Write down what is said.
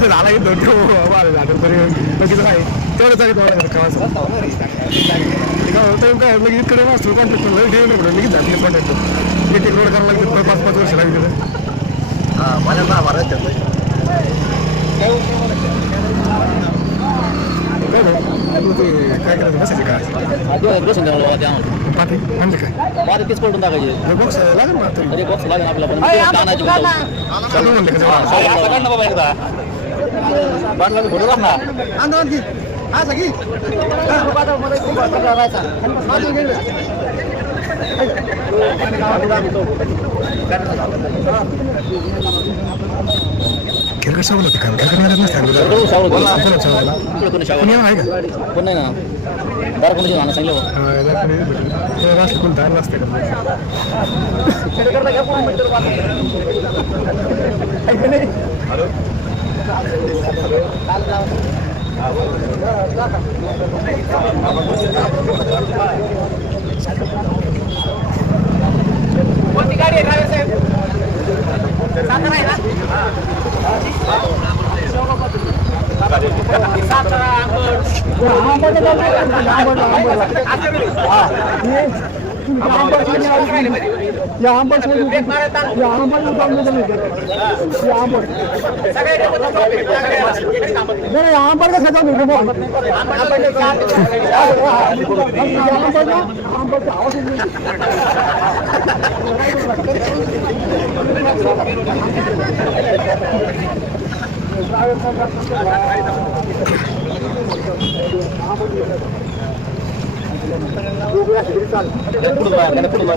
तिथं झाला की दोन वाढ झालं तरी लगेच आहे आहे काय काय कॉन्टॅक्ट रोड पाच पाच वर्ष लागते मला महाभारत काय काय काय टाकायचे बॉक्स लागेल ना चालू Ban anu, ah, nah, lagi bodoh lah. Anda lagi. Ah, ah eh, lagi. Ah Kira-kira kira Halo. काल जाऊन यहाँ पर यहाँ पर यहाँ नाही यहाँ पर मिले यहाँ पर கொடுவா கொடுவா